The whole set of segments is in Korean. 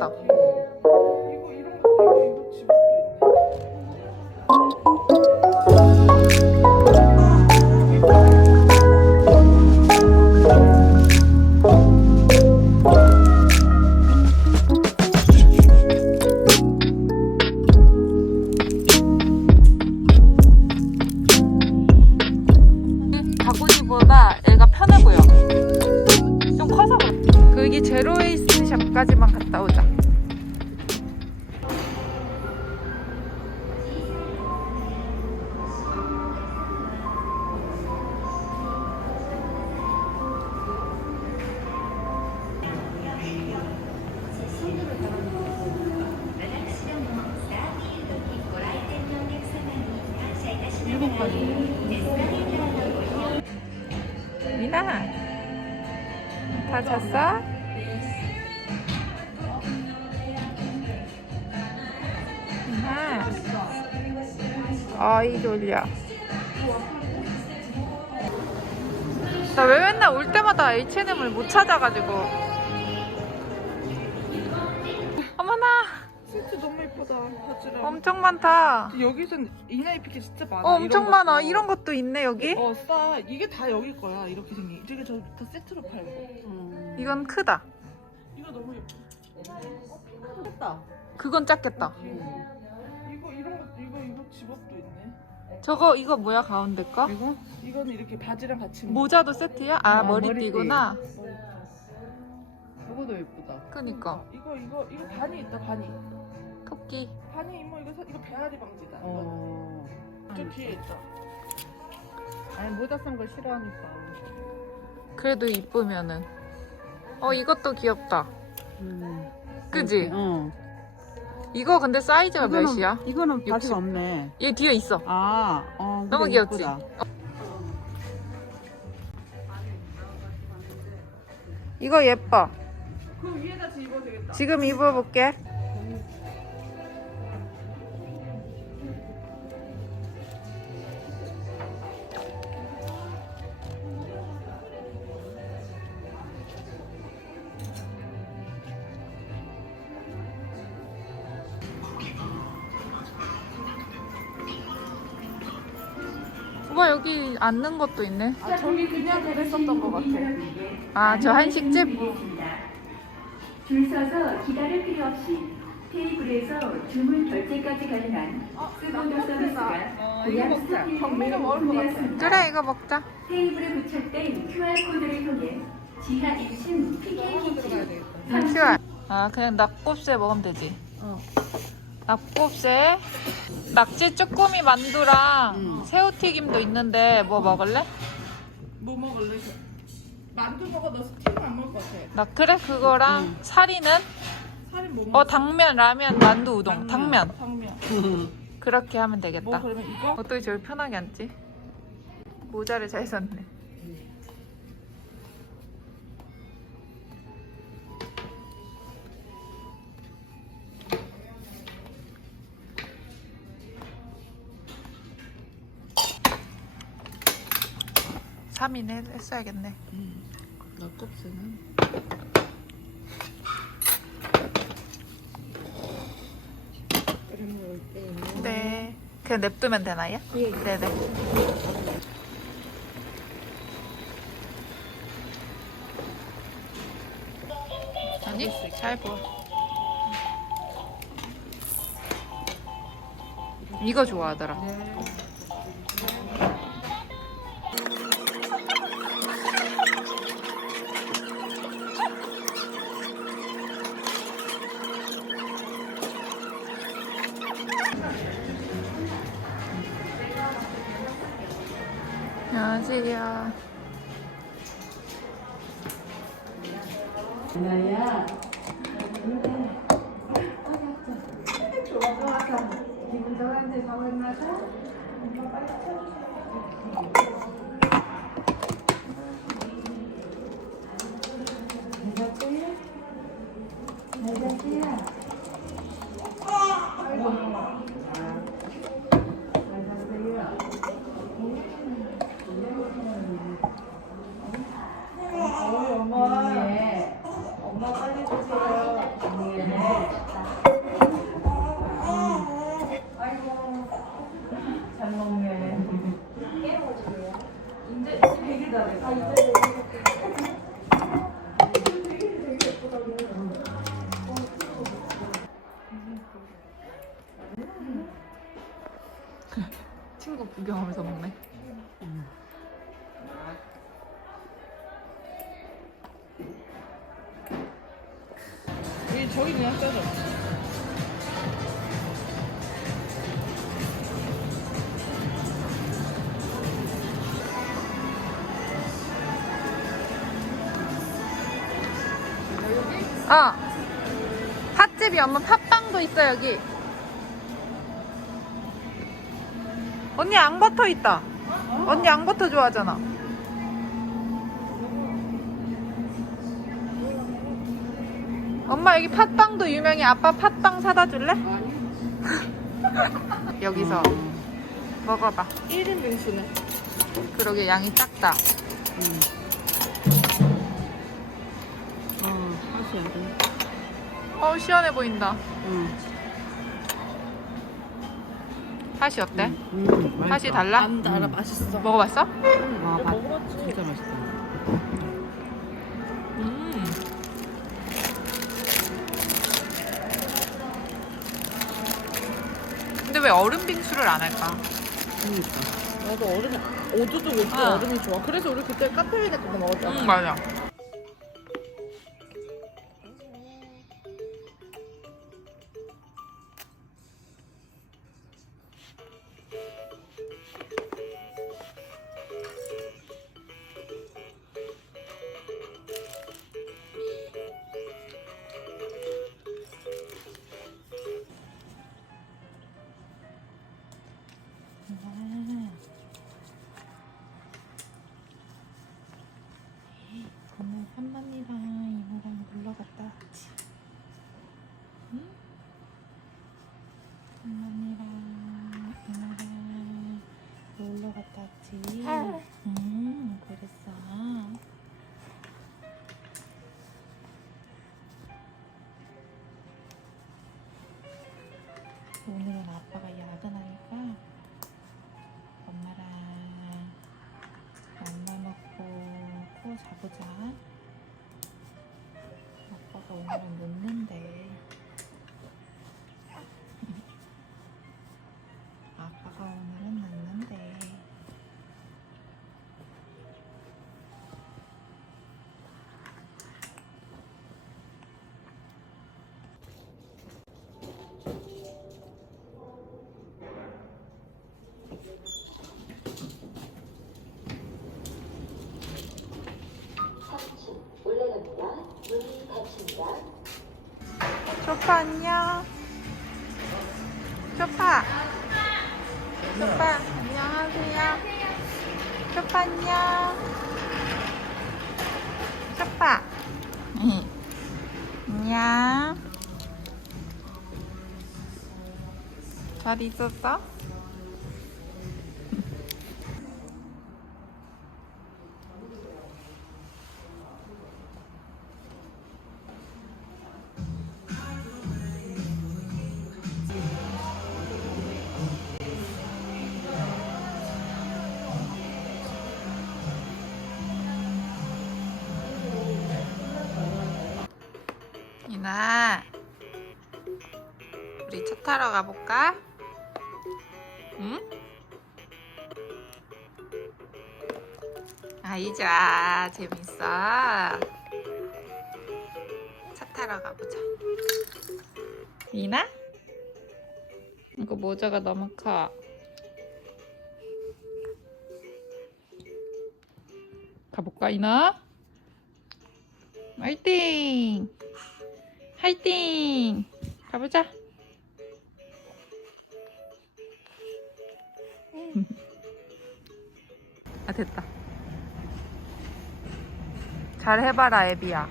있네. 바구니보다 얘가 편해 보여. 좀 커서 그래. 그 여기 제로 웨이스트 샵까지만 갔다 오자. 다 잤어? 미나 어이 졸려. 나 왜 맨날 올 때마다 H&M을 못 찾아가지고 예쁘다. 바지랑. 엄청 많다 여기선 이나이피케 진짜 많아. 어, 엄청 이런 많아 것도. 이런 것도 있네 여기 어, 싸. 이게 다 여기 거야. 이렇게 생긴. 이게 저 다 세트로 팔고. 이건 크다 이거 너무 예뻐. 했다. 그건 작겠다 이거 이런 거 이거 이거 집업도 있네. 저거 이거 뭐야 가운데 거? 이거? 이거는 이렇게 바지랑 같이. 모자도 세트야? 아 아, 머리띠구나 이거도 예쁘다. 그니까 이거 이거 이거 반이 있다 반이. 토끼 반이 이모 이거 사- 이거 배앓이 방지다. 이거. 어. 저 뒤에 있다. 아니 모자 쓴거 싫어하니까. 그래도 이쁘면은 어 이것도 귀엽다 음. 그지? 어. 이거 근데 사이즈가 몇이야? 이거는 60. 바지가 없네. 얘 뒤에 있어 아, 어. 너무 귀엽지? 예쁘다. 이거 예뻐 그 위에다 집어도 되겠다. 지금 입어볼게 오빠 여기 앉는 것도 있네. 아 저기 그냥 그랬었던 것 같아. 아 저 한식집? 줄 서서 기다릴 필요 없이 테이블에서 주문 결제까지 가능한 세번도 서비스가 고향 스타필 경미는 먹을 것 같아. 그래 이거 먹자. 테이블에 부착된 QR코드를 통해 지하 2층 PK 키친 아 그냥 낙곱새 먹으면 되지. 어. 낙곱새 낙지 쭈꾸미 만두랑 음. 새우튀김도 있는데 뭐 먹을래? 뭐 먹을래? 만두 먹어. 너 스팀 안 먹을 것 같아. 나 그래 그거랑 음. 사리는 살이 뭐 먹어? 어 당면 라면 만두 우동 당면 당면. 그렇게 하면 되겠다 뭐 그러면 이거? 어떻게 제일 편하게 앉지? 모자를 잘 썼네 삼인 했어야겠네. 낙곱새는? 네. 그냥 냅두면 되나요? 예. 네네. 아니? 잘 보여. 이거 좋아하더라. 안 누나야. 기분 좋아하는데 사원 나서 빨리 저기 그냥 써줘. 어. 팥집이 엄마 팥빵도 있어 여기. 언니 앙버터 있다. 언니 앙버터 좋아하잖아. 엄마 여기 팥빵도 유명해. 아빠 팥빵 사다 줄래? 여기서 먹어봐. 1인 빙수네. 그러게 양이 작다. 응. 어, 돼. 어 시원해 보인다. 응. 팥이 어때? 음, 팥이 맛있어. 달라? 안 달아 맛있어. 먹어봤어? 아, 맛 먹어봤지. 진짜 맛있다. 왜 얼음 빙수를 안 할까? 그러니까. 나도 얼음 오두도 왜 이렇게 아. 얼음이 좋아? 그래서 우리 그때 그거 먹었잖아. 응 맞아. 오늘 안녕. 쇼파. 쇼파 안녕하세요. 쇼파 안녕. 쇼파. 응. 안녕. 잘 있었어? 이나 우리 차 타러 가볼까? 응? 아이자 재밌어 차 타러 가보자 이나? 이거 모자가 너무 커 가볼까 이나? 화이팅! 화이팅! 가보자. 아 됐다. 잘 해봐라 애비야.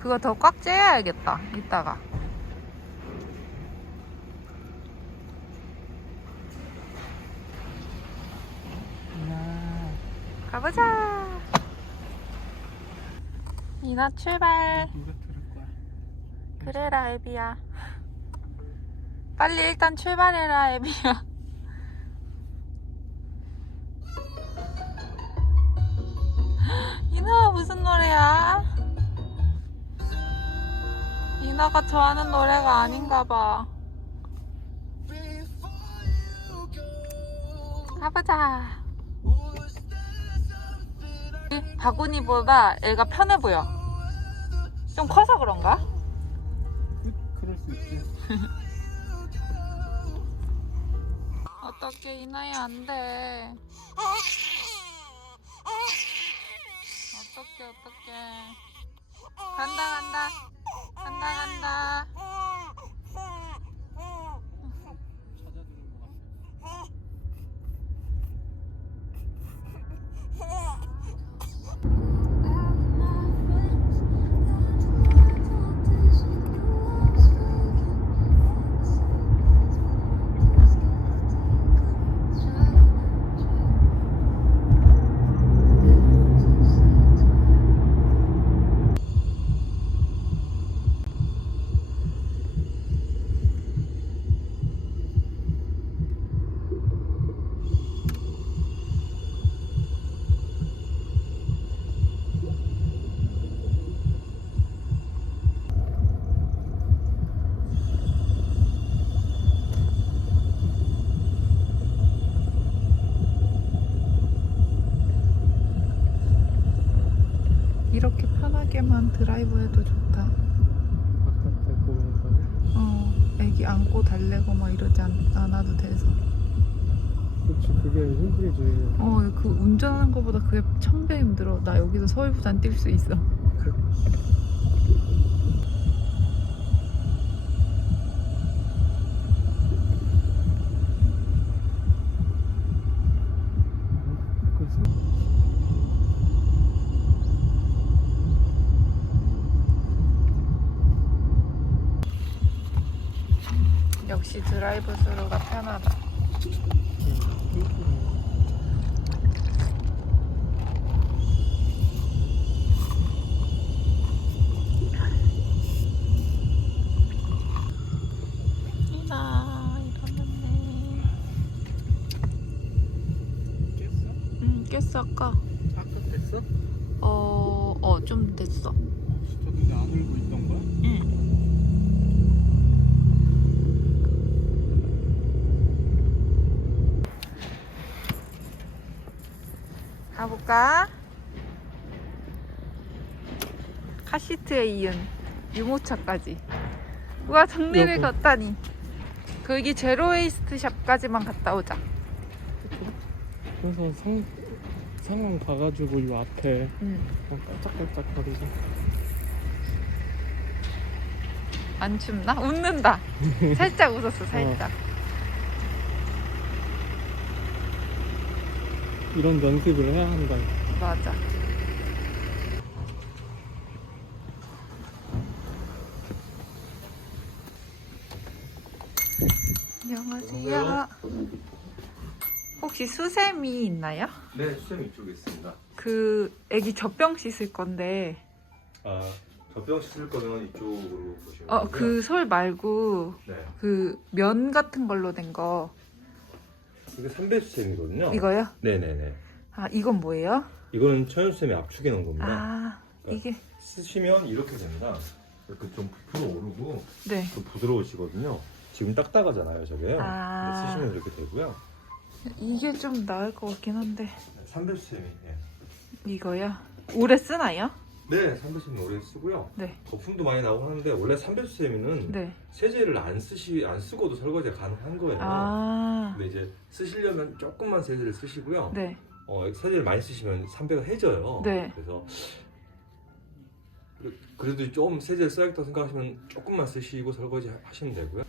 그거 더꽉 쬐야겠다. 이따가. 나 가보자. 이나 출발. 그래라 애비야. 빨리 일단 출발해라 애비야. 이나 무슨 노래야? 이나가 좋아하는 노래가 아닌가 봐. 가보자. 바구니보다 애가 편해 보여. 좀 커서 그런가? 그럴 수 있지. 어떻게 이나야 안 돼. 어떻게 어떻게. 간다 간다. 간다 간다. 편하게만 드라이브 해도 좋다. 바깥에 보면서 어, 애기 안고 달래고 막 이러지 않, 않아도 돼서. 그치 그게 힘들지. 어, 그 운전하는 것보다 그게 천배 힘들어. 나 여기서 서울 부산 뛸 수 있어. 드라이브 스루가 편하다. 카시트에 이은 유모차까지. 우와, 정리를 여보. 걷다니. 거기 제로웨이스트 샵까지만 갔다 오자. 그래서 상 상황 봐가지고 이 앞에 응. 막 깔짝깔짝거리고. 안 춥나? 웃는다. 살짝 웃었어, 살짝. 이런 연습을 해야 한다. 맞아. 안녕하세요. 혹시 수세미 있나요? 네, 수쌤 이쪽에 있습니다. 그 애기 젖병 씻을 건데 아, 젖병 씻을 거면 이쪽으로 보시면 어. 그 솔 말고 네, 그 면 같은 걸로 된 거 이게 삼배수쌤이거든요. 이거요? 네 네 네. 아 이건 뭐예요? 이거는 천연수쌤이 압축해 놓은 겁니다. 아 이게 쓰시면 이렇게 됩니다. 이렇게 좀 부풀어 오르고 네 좀 부드러우시거든요. 지금 딱딱하잖아요, 저게요. 아. 근데 쓰시면 이렇게 되고요. 이게 좀 나을 것 같긴 한데 삼배수쌤이 네. 이거요? 오래 쓰나요? 네, 삼배수쌤 오래 쓰고요. 네. 거품도 많이 나고 하는데 원래 삼배수쌤이는 네. 세제를 안 쓰시 안 쓰고도 설거지가 가능한 거예요. 아 근데 이제 쓰시려면 조금만 세제를 쓰시고요. 네. 어, 세제를 많이 쓰시면 삼배가 해져요. 네. 그래서 그래- 그래도 좀 세제를 써야겠다 생각하시면 조금만 쓰시고 설거지 하- 하시면 되고요.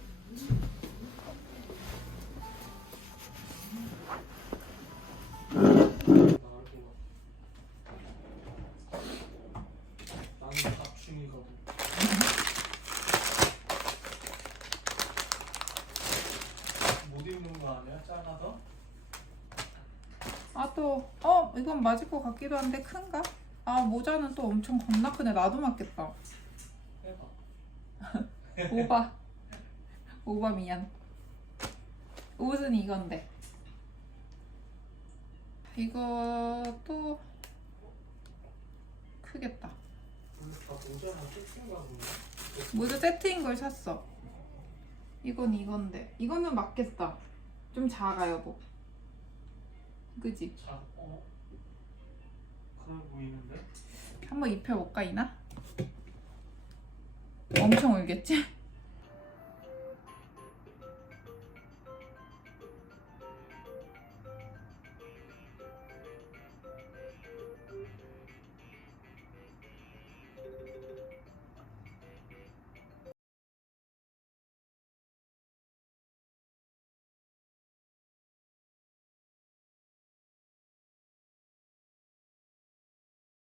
아 또, 어, 이건 맞을 것 같기도 한데 큰가? 아, 모자는 또 엄청 겁나 크네. 나도 맞겠다. 해봐. 오바. 오바 미안. 옷은 이건데. 이것도 크겠다. 모자 세트인 걸 샀어. 이건 이건데 이거는 맞겠다. 좀 작아 여보. 그지? 보이는데? 한번 입혀볼까 이나? 엄청 울겠지?